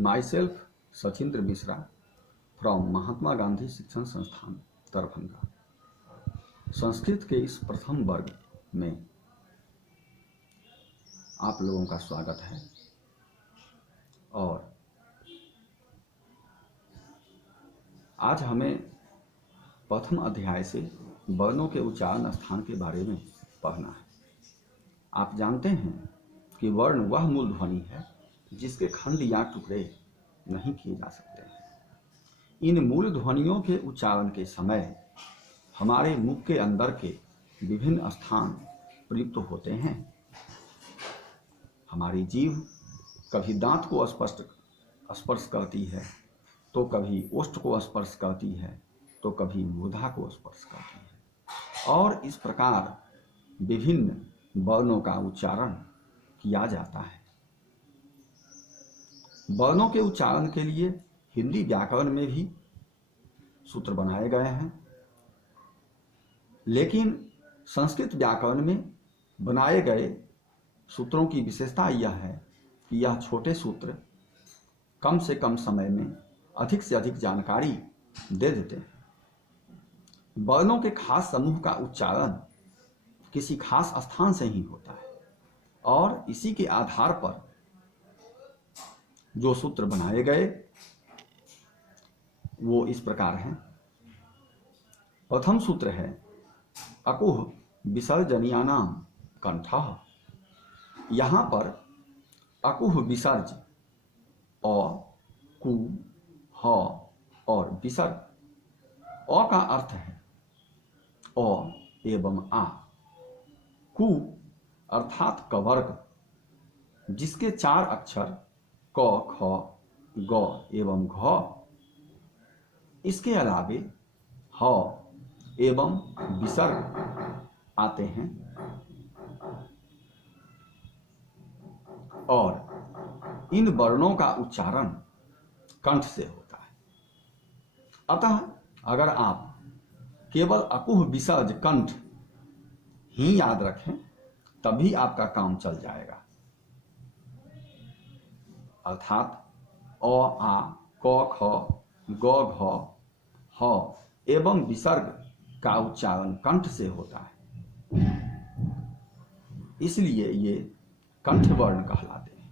Myself, Sachindra Mishra from Mahatma Gandhi शिक्षण संस्थान दरभंगा। संस्कृत के इस प्रथम वर्ग में आप लोगों का स्वागत है और आज हमें प्रथम अध्याय से वर्णों के उच्चारण स्थान के बारे में पढ़ना है। आप जानते हैं कि वर्ण वह मूल ध्वनि है जिसके खंड या टुकड़े नहीं किए जा सकते हैं। इन मूल ध्वनियों के उच्चारण के समय हमारे मुख के अंदर के विभिन्न स्थान प्रयुक्त होते हैं। हमारी जीभ कभी दांत को स्पर्श करती है, तो कभी ओष्ठ को स्पर्श करती है, तो कभी मूर्धा को स्पर्श करती है और इस प्रकार विभिन्न वर्णों का उच्चारण किया जाता है। वर्णों के उच्चारण के लिए हिंदी व्याकरण में भी सूत्र बनाए गए हैं, लेकिन संस्कृत व्याकरण में बनाए गए सूत्रों की विशेषता यह है कि यह छोटे सूत्र कम से कम समय में अधिक से अधिक जानकारी दे देते हैं। वर्णों के खास समूह का उच्चारण किसी खास स्थान से ही होता है और इसी के आधार पर जो सूत्र बनाए गए वो इस प्रकार हैं। प्रथम सूत्र है अकुह विसर्जनीयानाम कंठः। यहाँ पर अकुह विसर्ज अ, कु, ह और विसर्ग। अ का अर्थ है अ एवं आ। कु अर्थात कवर्ग, जिसके 4 अक्षर क, ख, ग एवं घ। इसके अलावे ह एवं विसर्ग आते हैं और इन वर्णों का उच्चारण कंठ से होता है। अतः अगर आप केवल अकुह विसर्ज कंठ ही याद रखें तभी आपका काम चल जाएगा। अर्थात अ, आ, क, ख, ग, घ, ह एवं विसर्ग का उच्चारण कंठ से होता है, इसलिए ये कंठ वर्ण कहलाते हैं।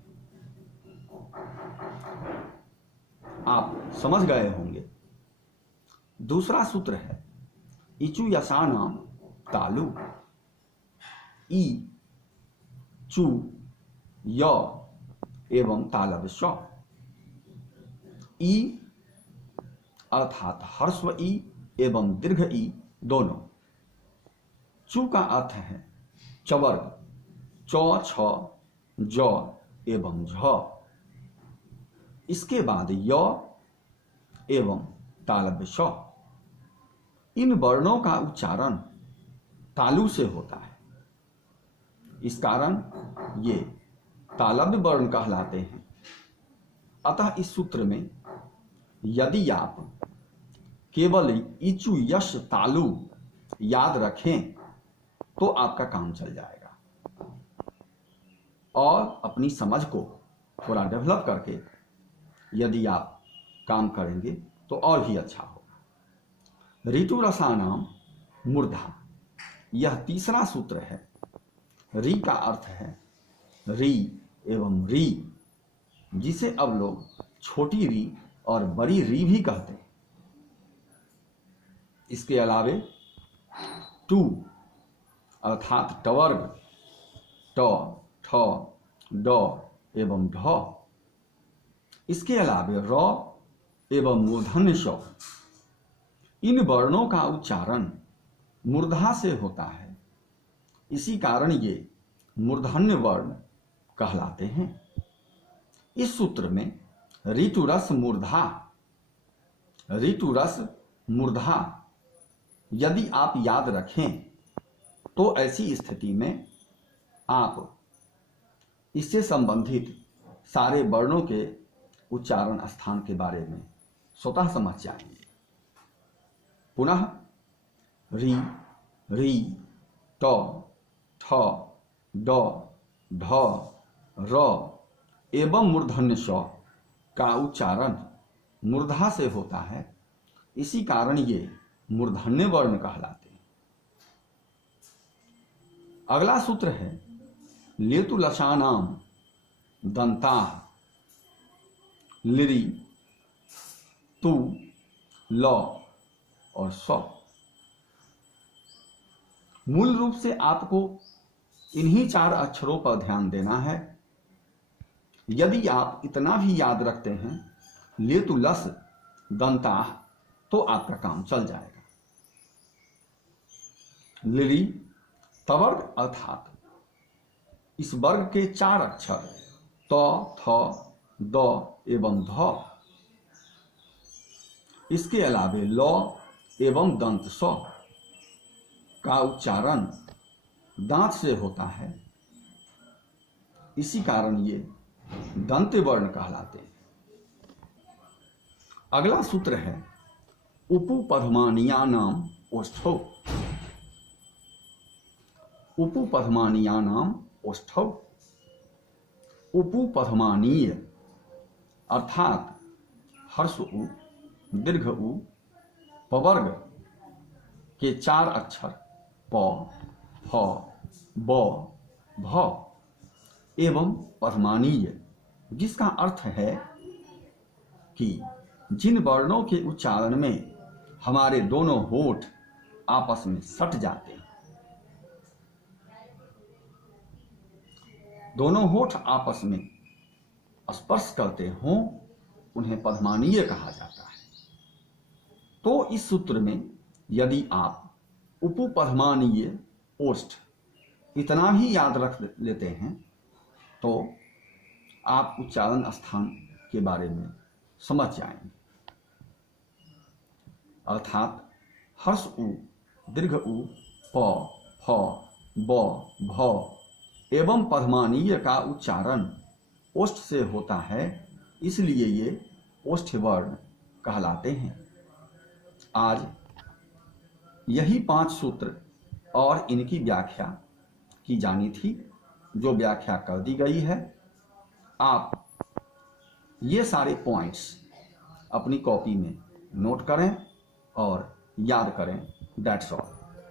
आप समझ गए होंगे। दूसरा सूत्र है इचु यशानाम तालु। ई, चु, य एवं तालब श। ई अर्थात ह्रस्व ई एवं दीर्घ ई दोनों। चु का अर्थ है चवर्ग, च, छ, ज एवं झ। इसके बाद य एवं तालब श। इन वर्णों का उच्चारण तालु से होता है, इस कारण ये तालव्य वर्ण कहलाते हैं। अतः इस सूत्र में यदि आप केवल इचु यश तालु याद रखें तो आपका काम चल जाएगा और अपनी समझ को थोड़ा डेवलप करके यदि आप काम करेंगे तो और भी अच्छा होगा। ऋतु रसानाम मूर्धा, यह तीसरा सूत्र है। री का अर्थ है री एवं री, जिसे अब लोग छोटी री और बड़ी री भी कहते हैं। इसके अलावे टू अर्थात टवर्ग, ट, ठ, ड एवं ढ। इसके अलावे र एवं मूर्धन्य श। इन वर्णों का उच्चारण मूर्धा से होता है, इसी कारण ये मूर्धन्य वर्ण कहलाते हैं। इस सूत्र में ऋतुरस मूर्धा, ऋतुरस मूर्धा यदि आप याद रखें तो ऐसी स्थिति में आप इससे संबंधित सारे वर्णों के उच्चारण स्थान के बारे में स्वतः समझ जाएंगे। पुनः री, री, ट, ठ, ड, ढ, र एवं मूर्धन्य श का उच्चारण मूर्धा से होता है, इसी कारण ये मूर्धन्य वर्ण कहलाते हैं। अगला सूत्र है लेतु लशानाम दंता लिरि तु ल और स। मूल रूप से आपको इन्हीं 4 अक्षरों पर ध्यान देना है। यदि आप इतना भी याद रखते हैं लेतु लस दंता, तो आपका काम चल जाएगा। लिरि तवर्ग अर्थात इस वर्ग के 4 अक्षर त, थ, द एवं ध। इसके अलावे ल एवं दंत स का उच्चारण दांत से होता है, इसी कारण ये दंत वर्ण कहलाते हैं। अगला सूत्र है उपपधमानीयानाम ओष्ठौ। उपपधमानीयानाम ओष्ठौ। उपपधमानीय अर्थात हर्ष उ, दीर्घ उ, पवर्ग के 4 अक्षर प, फ, ब, भ एवं पधमानीय, जिसका अर्थ है कि जिन वर्णों के उच्चारण में हमारे दोनों होठ आपस में सट जाते हैं, दोनों होठ आपस में स्पर्श करते हों, उन्हें पधमानीय कहा जाता है। तो इस सूत्र में यदि आप उपपधमानीय ओष्ठ इतना भी याद रख लेते हैं तो आप उच्चारण स्थान के बारे में समझ जाएंगे। अर्थात हर्ष उ, दीर्घ उ, प, फ, ब, भ एवं पधमानीय का उच्चारण ओष्ठ से होता है, इसलिए ये ओष्ठ वर्ण कहलाते हैं। आज यही 5 सूत्र और इनकी व्याख्या की जानी थी, जो व्याख्या कर दी गई है। आप ये सारे पॉइंट्स अपनी कॉपी में नोट करें और याद करें। That's all.